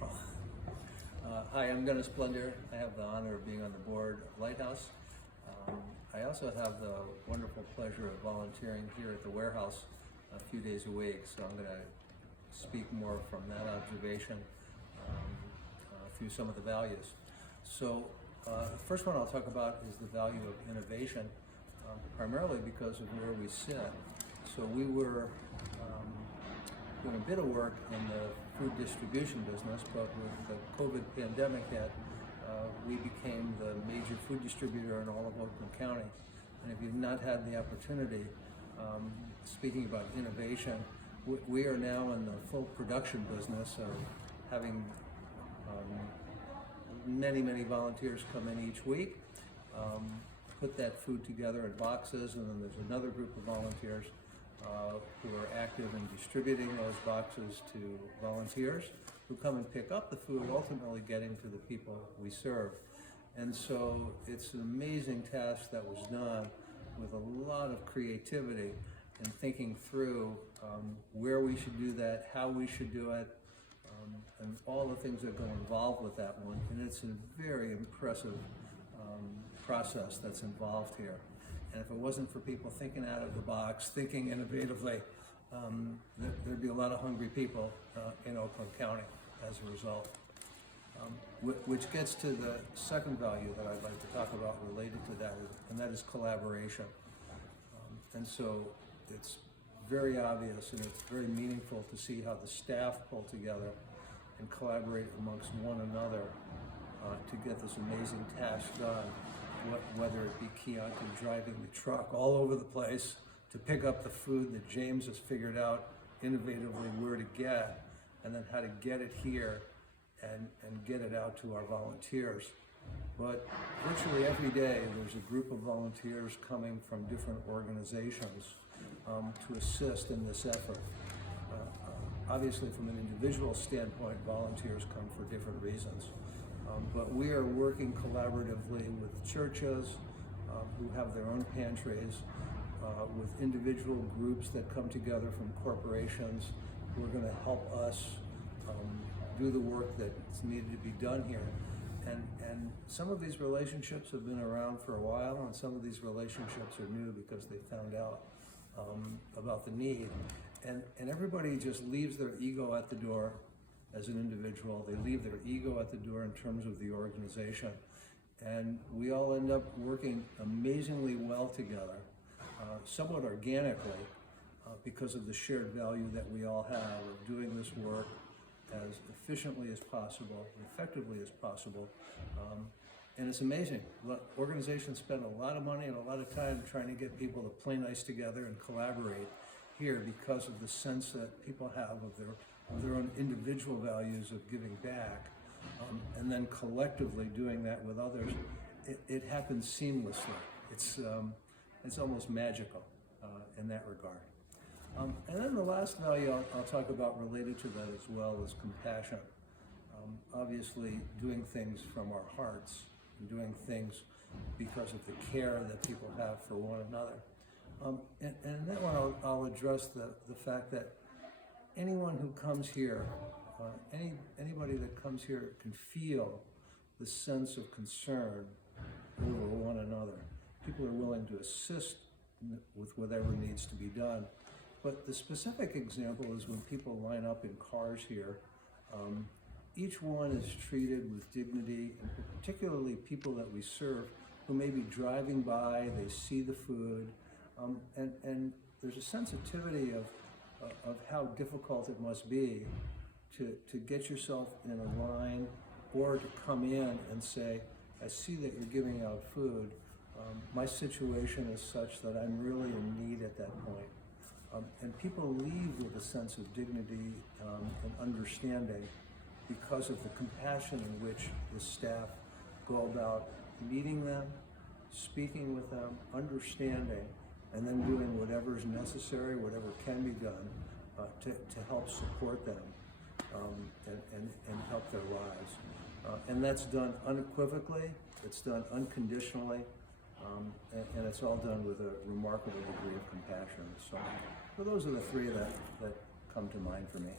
Hi, I'm Dennis Blender. I have the honor of being on the board of Lighthouse. I also have the wonderful pleasure of volunteering here at the warehouse a few days a week, so I'm going to speak more from that observation through some of the values. So the first one I'll talk about is the value of innovation, primarily because of where we sit. So we were doing a bit of work in the food distribution business, but with the COVID pandemic hit, we became the major food distributor in all of Oakland County. And if you've not had the opportunity, speaking about innovation, we are now in the full production business of having many volunteers come in each week, put that food together in boxes, and then there's another group of volunteers who are active in distributing those boxes to volunteers who come and pick up the food, ultimately getting to the people we serve. And so it's an amazing task that was done with a lot of creativity and thinking through where we should do that, how we should do it, and all the things that go involved with that one. And it's a very impressive process that's involved here. And if it wasn't for people thinking out of the box, thinking innovatively, there'd be a lot of hungry people in Oakland County as a result. Which gets to the second value that I'd like to talk about related to that, and that is collaboration. And so it's very obvious and it's very meaningful to see how the staff pull together and collaborate amongst one another to get this amazing task done. Whether it be Keontae driving the truck all over the place to pick up the food that James has figured out innovatively where to get, and then how to get it here and get it out to our volunteers. But virtually every day there's a group of volunteers coming from different organizations to assist in this effort. Obviously from an individual standpoint, volunteers come for different reasons. But we are working collaboratively with churches who have their own pantries, with individual groups that come together from corporations who are going to help us do the work that's needed to be done here. And some of these relationships have been around for a while, and some of these relationships are new because they found out about the need. And everybody just leaves their ego at the door. As an individual, they leave their ego at the door in terms of the organization. And we all end up working amazingly well together, somewhat organically, because of the shared value that we all have of doing this work as efficiently as possible, effectively as possible. And it's amazing. Organizations spend a lot of money and a lot of time trying to get people to play nice together and collaborate here because of the sense that people have of their own individual values of giving back, and then collectively doing that with others. It happens seamlessly. It's almost magical in that regard. And then the last value I'll talk about related to that as well is compassion. Obviously doing things from our hearts and doing things because of the care that people have for one another. And in that one I'll address the fact that anyone who comes here, anybody that comes here can feel the sense of concern over one another. People are willing to assist with whatever needs to be done. But the specific example is when people line up in cars here, each one is treated with dignity, and particularly people that we serve who may be driving by, they see the food, and there's a sensitivity of how difficult it must be to get yourself in a line or to come in and say, I see that you're giving out food. My situation is such that I'm really in need at that point. And people leave with a sense of dignity and understanding because of the compassion in which the staff go about meeting them, speaking with them, understanding, and then doing whatever is necessary, whatever can be done to help support them and help their lives. And that's done unequivocally, it's done unconditionally, and it's all done with a remarkable degree of compassion. So those are the three that come to mind for me.